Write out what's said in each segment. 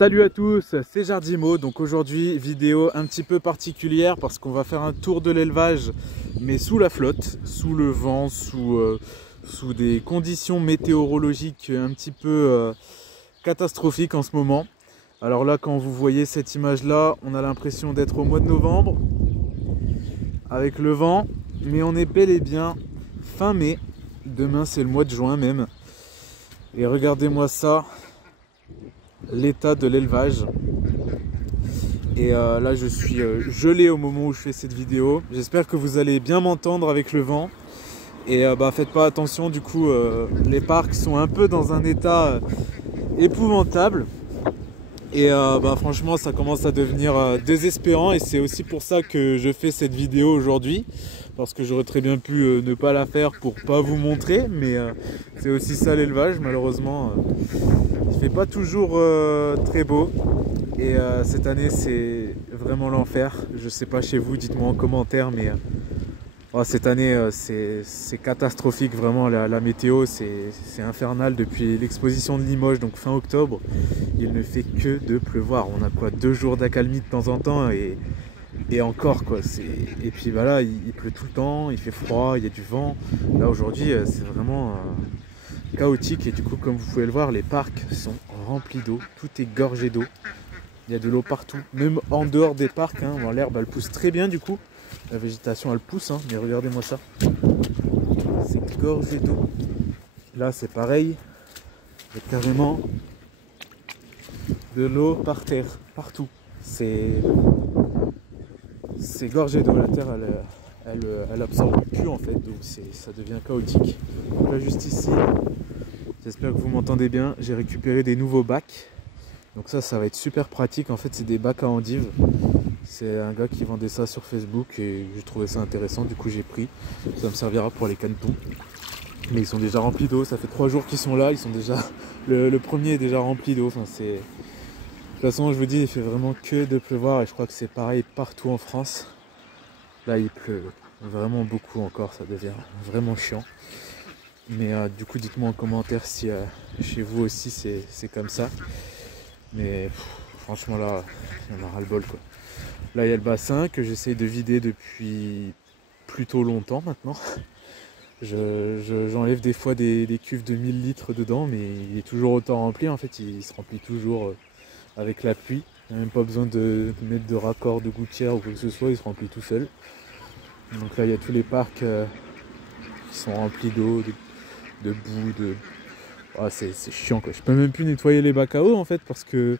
Salut à tous, c'est Jardimo. Donc aujourd'hui vidéo un petit peu particulière parce qu'on va faire un tour de l'élevage mais sous la flotte, sous le vent, sous des conditions météorologiques un petit peu catastrophiques en ce moment. Alors là, quand vous voyez cette image là, on a l'impression d'être au mois de novembre avec le vent, mais on est bel et bien fin mai. Demain c'est le mois de juin même, et regardez-moi ça, l'état de l'élevage. Et là je suis gelé au moment où je fais cette vidéo. J'espère que vous allez bien m'entendre avec le vent. Et faites pas attention, du coup les parcs sont un peu dans un état épouvantable. Et franchement ça commence à devenir désespérant. Et c'est aussi pour ça que je fais cette vidéo aujourd'hui, parce que j'aurais très bien pu ne pas la faire pour pas vous montrer. Mais c'est aussi ça l'élevage, malheureusement. Il fait pas toujours très beau. Et cette année c'est vraiment l'enfer. Je sais pas chez vous, dites-moi en commentaire, mais cette année c'est catastrophique vraiment. La météo c'est infernal depuis l'exposition de Limoges, donc fin octobre. Il ne fait que de pleuvoir. On a quoi, 2 jours d'accalmie de temps en temps, et encore quoi. Et puis là il pleut tout le temps, il fait froid, il y a du vent. Là aujourd'hui c'est vraiment chaotique. Et du coup, comme vous pouvez le voir, les parcs sont remplis d'eau, tout est gorgé d'eau. Il y a de l'eau partout, même en dehors des parcs. Bon, l'herbe elle pousse très bien, du coup la végétation elle pousse, mais regardez-moi ça, c'est gorgé d'eau. Là c'est pareil, il y a carrément de l'eau par terre, partout. C'est gorgé d'eau, la terre elle absorbe plus en fait, donc ça devient chaotique. Donc là juste ici, j'espère que vous m'entendez bien, j'ai récupéré des nouveaux bacs. Donc ça va être super pratique. En fait c'est des bacs à endives. C'est un gars qui vendait ça sur Facebook et j'ai trouvé ça intéressant, du coup j'ai pris. Ça me servira pour les canetons. Mais ils sont déjà remplis d'eau, ça fait 3 jours qu'ils sont là, ils sont déjà. Le premier est déjà rempli d'eau. Enfin, de toute façon je vous dis, il fait vraiment que de pleuvoir, et je crois que c'est pareil partout en France. Là il pleut vraiment beaucoup encore, ça devient vraiment chiant. Mais du coup dites-moi en commentaire si chez vous aussi c'est comme ça. Mais franchement là, on a ras le bol quoi. Là il y a le bassin que j'essaye de vider depuis plutôt longtemps maintenant. J'enlève des fois des cuves de 1000 litres dedans, mais il est toujours autant rempli. En fait il se remplit toujours avec la pluie. Il n'y a même pas besoin de mettre de raccord de gouttière ou quoi que ce soit, il se remplit tout seul. Donc là il y a tous les parcs qui sont remplis d'eau, de boue, c'est chiant quoi. Je peux même plus nettoyer les bacs à eau en fait, parce que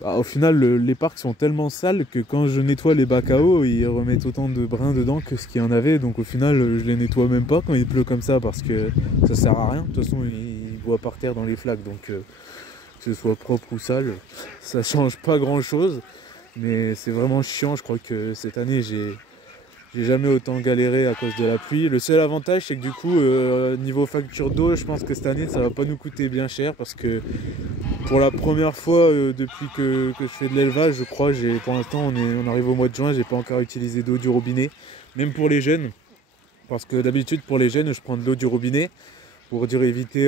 au final les parcs sont tellement sales que quand je nettoie les bacs à eau, ils remettent autant de brins dedans que ce qu'il y en avait. Donc au final je les nettoie même pas quand il pleut comme ça, parce que ça sert à rien. De toute façon ils boivent par terre dans les flaques, donc que ce soit propre ou sale, ça change pas grand chose. Mais c'est vraiment chiant. Je crois que cette année j'ai jamais autant galéré à cause de la pluie. Le seul avantage c'est que du coup niveau facture d'eau, je pense que cette année ça va pas nous coûter bien cher, parce que pour la première fois depuis que je fais de l'élevage, je crois, pour l'instant on arrive au mois de juin, j'ai pas encore utilisé d'eau du robinet, même pour les jeunes, parce que d'habitude pour les jeunes je prends de l'eau du robinet pour dire éviter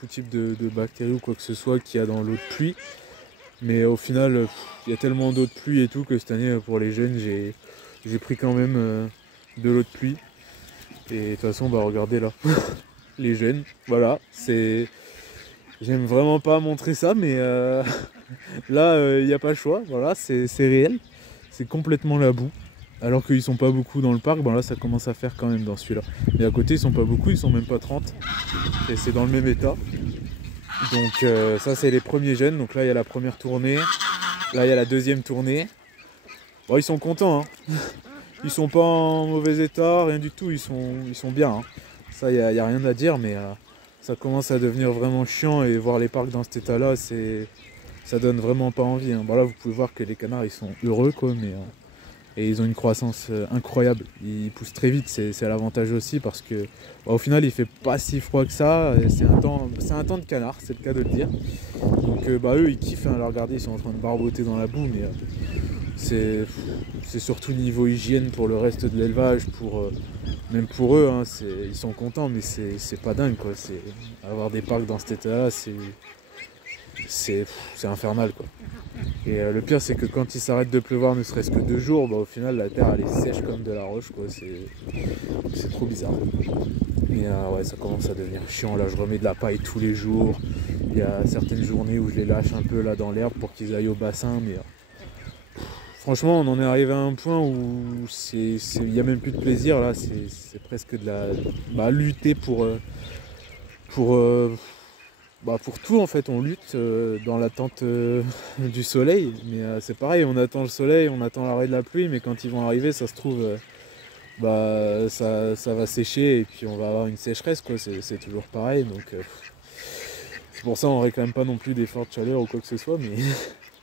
tout type de bactéries ou quoi que ce soit qu'il y a dans l'eau de pluie. Mais au final il y a tellement d'eau de pluie et tout que cette année pour les jeunes j'ai pris quand même de l'eau de pluie. Et de toute façon regardez là les jeunes, voilà, j'aime vraiment pas montrer ça, mais là il n'y a pas le choix, voilà, c'est réel, c'est complètement la boue. Alors qu'ils sont pas beaucoup dans le parc, là ça commence à faire quand même dans celui-là. Mais à côté ils sont pas beaucoup, ils sont même pas 30. Et c'est dans le même état. Donc ça c'est les premiers jeunes. Donc là il y a la première tournée, là il y a la deuxième tournée. Bon, ils sont contents, Ils sont pas en mauvais état, rien du tout, ils sont bien, Ça il y a rien à dire, mais ça commence à devenir vraiment chiant, et voir les parcs dans cet état là, ça donne vraiment pas envie. Là vous pouvez voir que les canards ils sont heureux quoi, mais et ils ont une croissance incroyable, ils poussent très vite. C'est l'avantage aussi, parce que au final il fait pas si froid que ça, c'est un temps de canard, c'est le cas de le dire. Donc eux ils kiffent à regarder, ils sont en train de barboter dans la boue, mais c'est surtout niveau hygiène pour le reste de l'élevage, même pour eux, ils sont contents, mais c'est pas dingue quoi. Avoir des parcs dans cet état là, c'est infernal quoi. Et le pire c'est que quand il s'arrête de pleuvoir ne serait-ce que 2 jours, bah, au final la terre elle est sèche comme de la roche quoi, c'est trop bizarre. Mais ouais, ça commence à devenir chiant, là je remets de la paille tous les jours. Il y a certaines journées où je les lâche un peu là dans l'herbe pour qu'ils aillent au bassin, mais franchement on en est arrivé à un point où il n'y a même plus de plaisir là, c'est presque de la lutter pour tout en fait, on lutte dans l'attente du soleil, mais c'est pareil, on attend le soleil, on attend l'arrêt de la pluie, mais quand ils vont arriver ça se trouve ça va sécher et puis on va avoir une sécheresse quoi, c'est toujours pareil, donc c'est pour ça on réclame pas non plus des fortes chaleurs ou quoi que ce soit, mais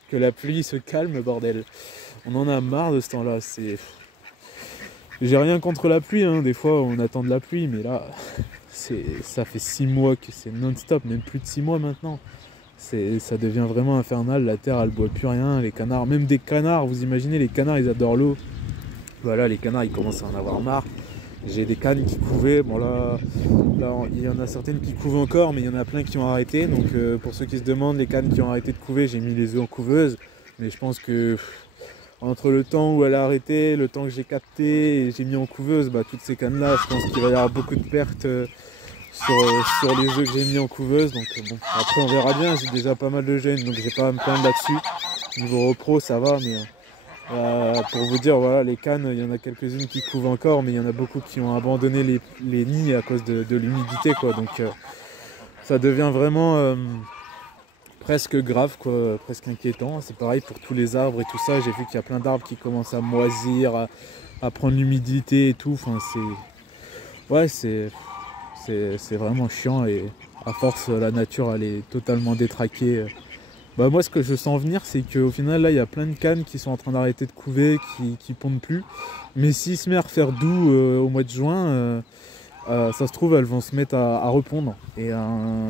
que la pluie se calme bordel, on en a marre de ce temps là, j'ai rien contre la pluie, hein. Des fois on attend de la pluie, mais là ça fait 6 mois que c'est non-stop, même plus de 6 mois maintenant. Ça devient vraiment infernal, la terre elle boit plus rien, les canards, même des canards, vous imaginez les canards ils adorent l'eau. Voilà, les canards ils commencent à en avoir marre. J'ai des cannes qui couvaient, bon là il y en a certaines qui couvent encore, mais il y en a plein qui ont arrêté. Donc pour ceux qui se demandent, les cannes qui ont arrêté de couver, j'ai mis les œufs en couveuse. Mais je pense que entre le temps où elle a arrêté, le temps que j'ai capté et j'ai mis en couveuse, toutes ces cannes là, je pense qu'il va y avoir beaucoup de pertes sur les œufs que j'ai mis en couveuse. Donc bon, après on verra bien, j'ai déjà pas mal de jeunes, donc j'ai pas à me plaindre là-dessus. Niveau repro ça va, mais pour vous dire, voilà, les cannes, il y en a quelques-unes qui couvent encore, mais il y en a beaucoup qui ont abandonné les nids à cause de l'humidité quoi. Donc ça devient vraiment presque grave quoi, presque inquiétant. C'est pareil pour tous les arbres et tout ça, j'ai vu qu'il y a plein d'arbres qui commencent à moisir, à prendre l'humidité et tout. Enfin c'est vraiment chiant, et à force la nature elle est totalement détraquée. Moi ce que je sens venir, c'est qu'au final là il y a plein de cannes qui sont en train d'arrêter de couver, qui pondent plus. Mais s'il se met à refaire doux au mois de juin, ça se trouve elles vont se mettre à repondre. Et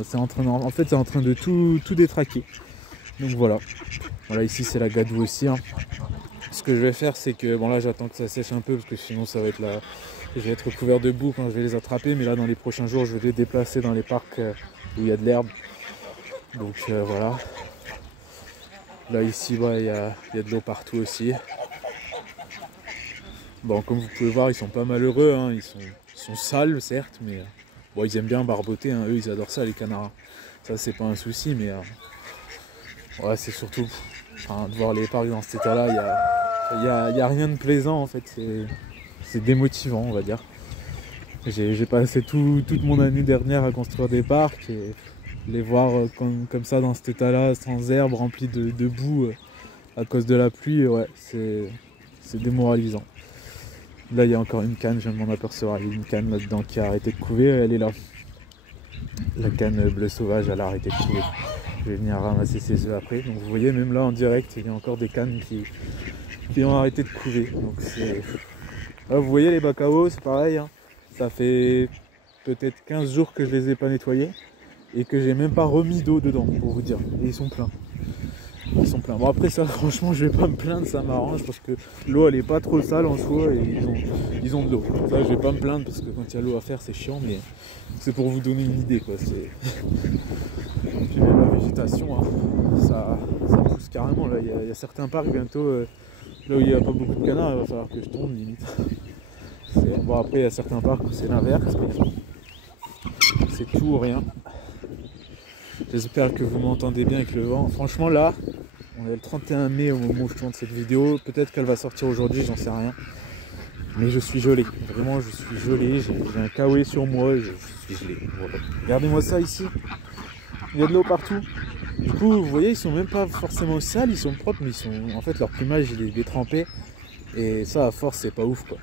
c'est en train de tout détraquer. Donc voilà ici c'est la gadoue aussi, hein. Ce que je vais faire c'est que, bon là j'attends que ça sèche un peu parce que sinon ça va être là. Je vais être couvert de boue quand je vais les attraper, mais là dans les prochains jours je vais les déplacer dans les parcs où il y a de l'herbe. Donc voilà. Là ici il y a de l'eau partout aussi. Bon, comme vous pouvez voir ils sont pas malheureux, hein. Ils sont sales certes, mais ils aiment bien barboter, hein. Eux ils adorent ça les canards. Ça c'est pas un souci, mais c'est surtout de voir les parcs dans cet état là, il y a rien de plaisant en fait, c'est démotivant on va dire. J'ai passé toute mon année dernière à construire des parcs, et les voir comme ça dans cet état là, sans herbe, rempli de boue à cause de la pluie, c'est démoralisant. Là il y a encore une canne, je viens de m'en apercevoir, il y a une canne là-dedans qui a arrêté de couver, elle est là. La canne bleu sauvage elle a arrêté de couver. Je vais venir ramasser ses œufs après. Donc vous voyez même là en direct il y a encore des cannes qui ont arrêté de couver. Donc là, vous voyez les bacs à eau, c'est pareil, hein. Ça fait peut-être 15 jours que je les ai pas nettoyés et que j'ai même pas remis d'eau dedans pour vous dire. Et ils sont pleins. Bon après ça franchement je vais pas me plaindre, ça m'arrange parce que l'eau elle est pas trop sale en soi et ils ont de l'eau. Ça je vais pas me plaindre parce que quand il y a l'eau à faire c'est chiant, mais c'est pour vous donner une idée quoi. Puis même la végétation, hein, ça pousse carrément. Là il y a certains parcs bientôt, là où il n'y a pas beaucoup de canards, il va falloir que je tombe limite. Bon après il y a certains parcs où c'est l'inverse, mais c'est tout ou rien. J'espère que vous m'entendez bien avec le vent. Franchement là, on est le 31 mai au moment où je tourne cette vidéo. Peut-être qu'elle va sortir aujourd'hui, j'en sais rien. Mais je suis gelé. Vraiment je suis gelé. J'ai un kawaii sur moi. Je suis gelé. Voilà. Regardez-moi ça ici. Il y a de l'eau partout. Du coup vous voyez ils sont même pas forcément sales, ils sont propres, mais en fait leur plumage il est détrempé. Et ça à force c'est pas ouf quoi.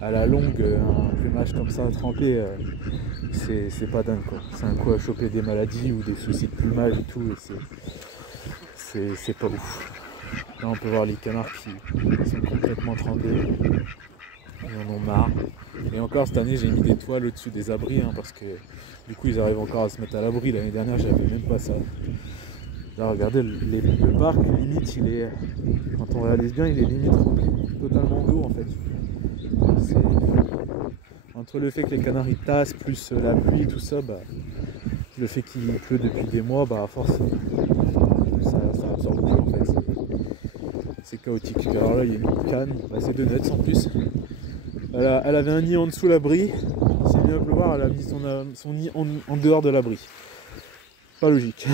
À la longue, un plumage comme ça trempé, c'est pas dingue quoi. C'est un coup à choper des maladies ou des soucis de plumage et tout, et c'est pas ouf. Là on peut voir les canards qui sont complètement trempés, ils en ont marre. Et encore cette année j'ai mis des toiles au-dessus des abris, hein, parce que du coup ils arrivent encore à se mettre à l'abri. L'année dernière j'avais même pas ça. Là regardez, le parc limite quand on réalise bien il est limite rempli totalement d'eau en fait. Entre le fait que les canards ils tassent, plus la pluie, tout ça, le fait qu'il pleut depuis des mois, à force on sort plus en fait, c'est chaotique. Alors là il y a une canne, bah, c'est de nuts en plus. Elle avait un nid en dessous l'abri, il s'est mis à pleuvoir, elle a mis son nid en dehors de l'abri. Pas logique,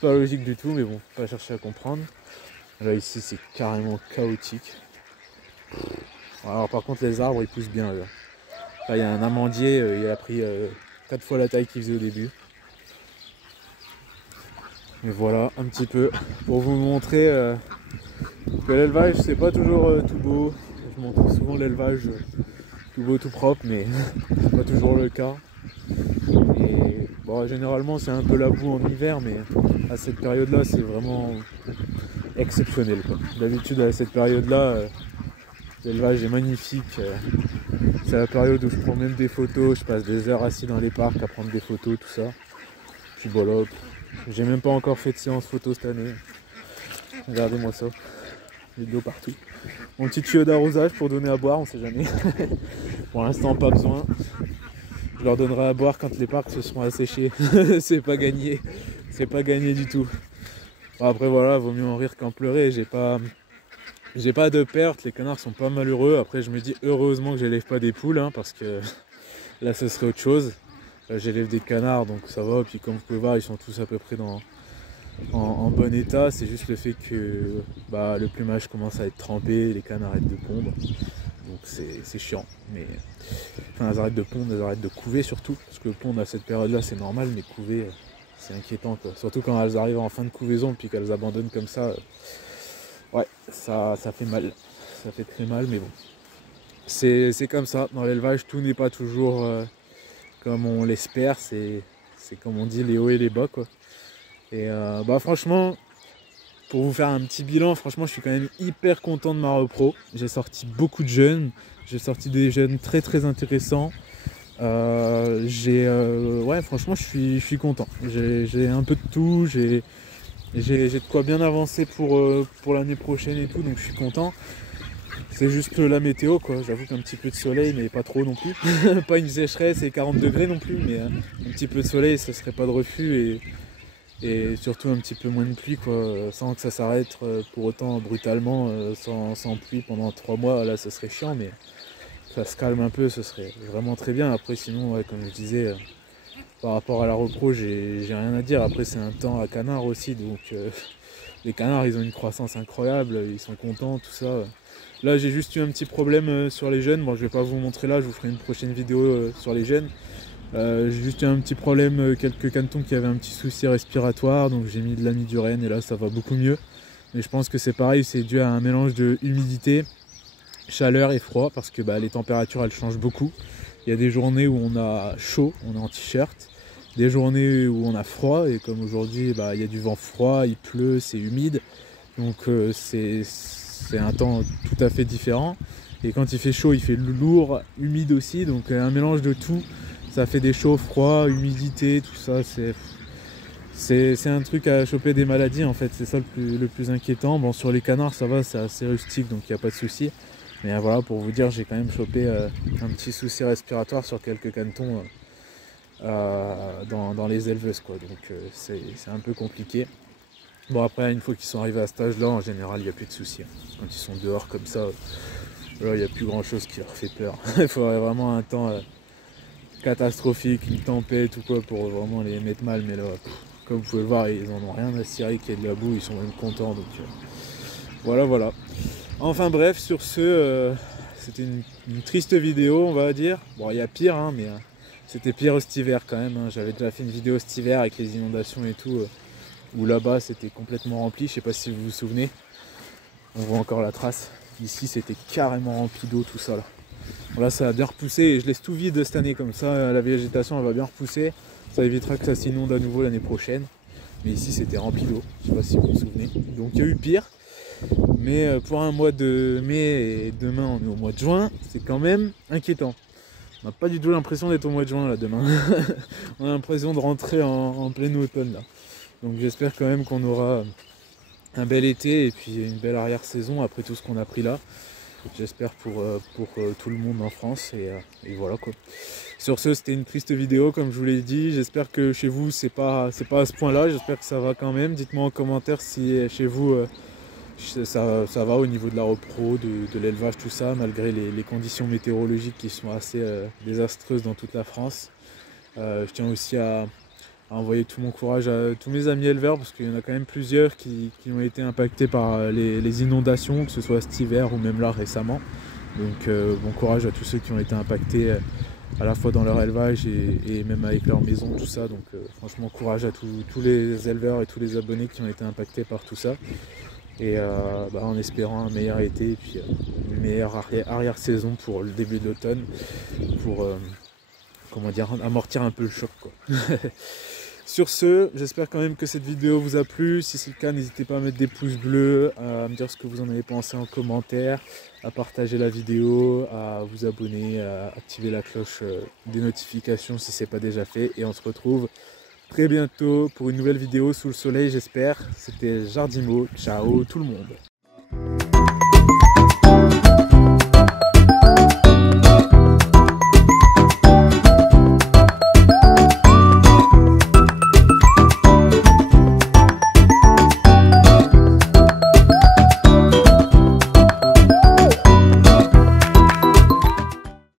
pas logique du tout, mais bon, faut pas chercher à comprendre. Là ici c'est carrément chaotique. Alors par contre les arbres ils poussent bien là. Là il y a un amandier, il a pris 4 fois la taille qu'il faisait au début. Et voilà un petit peu pour vous montrer que l'élevage c'est pas toujours tout beau. Je montre souvent l'élevage tout beau tout propre, mais c'est pas toujours le cas. Et bon, généralement c'est un peu la boue en hiver, mais à cette période là c'est vraiment exceptionnel. D'habitude à cette période là l'élevage est magnifique. C'est la période où je prends même des photos, je passe des heures assis dans les parcs à prendre des photos, tout ça. Puis voilà, j'ai même pas encore fait de séance photo cette année. Regardez-moi ça, il y a de l'eau partout. Mon petit tuyau d'arrosage pour donner à boire, on sait jamais. Pour l'instant pas besoin. Je leur donnerai à boire quand les parcs se seront asséchés. C'est pas gagné, c'est pas gagné du tout. Bon, après voilà, vaut mieux en rire qu'en pleurer. J'ai pas de perte, les canards sont pas malheureux. Après je me dis heureusement que j'élève pas des poules, hein, parce que là ce serait autre chose. Là j'élève des canards donc ça va, puis comme vous pouvez voir ils sont tous à peu près en bon état. C'est juste le fait que bah, le plumage commence à être trempé, les canards arrêtent de pondre. Donc c'est chiant. Mais enfin elles arrêtent de pondre, elles arrêtent de couver surtout. Parce que pondre à cette période là c'est normal, mais couver c'est inquiétant quoi. Surtout quand elles arrivent en fin de couvaison puis qu'elles abandonnent comme ça. Ouais, ça fait mal, ça fait très mal, mais bon. C'est comme ça, dans l'élevage, tout n'est pas toujours comme on l'espère, c'est comme on dit les hauts et les bas quoi. Et bah franchement, pour vous faire un petit bilan, franchement je suis quand même hyper content de ma repro. J'ai sorti beaucoup de jeunes, j'ai sorti des jeunes très très intéressants. Ouais franchement je suis content, j'ai un peu de tout, j'ai de quoi bien avancer pour l'année prochaine et tout, donc je suis content. C'est juste la météo quoi, j'avoue qu'un petit peu de soleil mais pas trop non plus. Pas une sécheresse et 40 degrés non plus, mais un petit peu de soleil ça serait pas de refus, et surtout un petit peu moins de pluie quoi, sans que ça s'arrête pour autant brutalement, sans pluie pendant 3 mois, là ça serait chiant, mais ça se calme un peu, ce serait vraiment très bien. Après sinon ouais, comme je disais, par rapport à la repro, j'ai rien à dire. Après, c'est un temps à canard aussi, donc les canards, ils ont une croissance incroyable, ils sont contents, tout ça. Là, j'ai juste eu un petit problème sur les jeunes. Bon, je vais pas vous montrer là, je vous ferai une prochaine vidéo sur les jeunes. J'ai juste eu un petit problème, quelques canetons qui avaient un petit souci respiratoire, donc j'ai mis de l'amidurène et là, ça va beaucoup mieux. Mais je pense que c'est pareil, c'est dû à un mélange de humidité, chaleur et froid, parce que bah, les températures, elles changent beaucoup. Il y a des journées où on a chaud, on est en t-shirt. Des journées où on a froid, et comme aujourd'hui bah, il y a du vent froid, il pleut, c'est humide, donc c'est un temps tout à fait différent. Et quand il fait chaud, il fait lourd, humide aussi, donc un mélange de tout, ça fait des chauds, froids, humidité, tout ça, c'est un truc à choper des maladies en fait, c'est ça le plus inquiétant. Bon, sur les canards ça va, c'est assez rustique donc il n'y a pas de souci, mais voilà, pour vous dire, j'ai quand même chopé un petit souci respiratoire sur quelques canetons dans les éleveuses quoi, donc c'est un peu compliqué. Bon après une fois qu'ils sont arrivés à cet âge là, en général il n'y a plus de soucis, quand ils sont dehors comme ça, là il n'y a plus grand chose qui leur fait peur. Il faudrait vraiment un temps catastrophique, une tempête ou quoi pour vraiment les mettre mal, mais là comme vous pouvez le voir ils en ont rien à cirer qu'il y ait de la boue, ils sont même contents, donc voilà. Enfin bref, sur ce c'était une triste vidéo on va dire. Bon il y a pire hein, mais c'était pire cet hiver quand même, hein. J'avais déjà fait une vidéo cet hiver avec les inondations et tout, où là-bas c'était complètement rempli, je sais pas si vous vous souvenez, on voit encore la trace. Ici c'était carrément rempli d'eau tout ça là. Bon, là ça a bien repoussé et je laisse tout vide cette année, comme ça la végétation elle va bien repousser, ça évitera que ça s'inonde à nouveau l'année prochaine. Mais ici c'était rempli d'eau, je sais pas si vous vous souvenez. Donc il y a eu pire, mais pour un mois de mai et demain on est au mois de juin, c'est quand même inquiétant. On n'a pas du tout l'impression d'être au mois de juin là demain. On a l'impression de rentrer en plein automne là. Donc j'espère quand même qu'on aura un bel été et puis une belle arrière-saison après tout ce qu'on a pris là. j'espère pour tout le monde en France et voilà quoi. Sur ce, c'était une triste vidéo comme je vous l'ai dit, j'espère que chez vous c'est pas à ce point là, j'espère que ça va quand même. Dites-moi en commentaire si chez vous ça va au niveau de la repro, de l'élevage, tout ça, malgré les conditions météorologiques qui sont assez désastreuses dans toute la France. Je tiens aussi à envoyer tout mon courage à tous mes amis éleveurs parce qu'il y en a quand même plusieurs qui ont été impactés par les inondations, que ce soit cet hiver ou même là récemment. Donc bon courage à tous ceux qui ont été impactés à la fois dans leur élevage et même avec leur maison, tout ça. Donc franchement courage à tous les éleveurs et tous les abonnés qui ont été impactés par tout ça. Et en espérant un meilleur été et puis une meilleure arrière-saison pour le début de l'automne pour comment dire, amortir un peu le choc quoi. Sur ce, j'espère quand même que cette vidéo vous a plu. Si c'est le cas, n'hésitez pas à mettre des pouces bleus, à me dire ce que vous en avez pensé en commentaire, à partager la vidéo, à vous abonner, à activer la cloche des notifications si ce n'est pas déjà fait. Et on se retrouve très bientôt pour une nouvelle vidéo sous le soleil, j'espère. C'était Jardimo. Ciao tout le monde.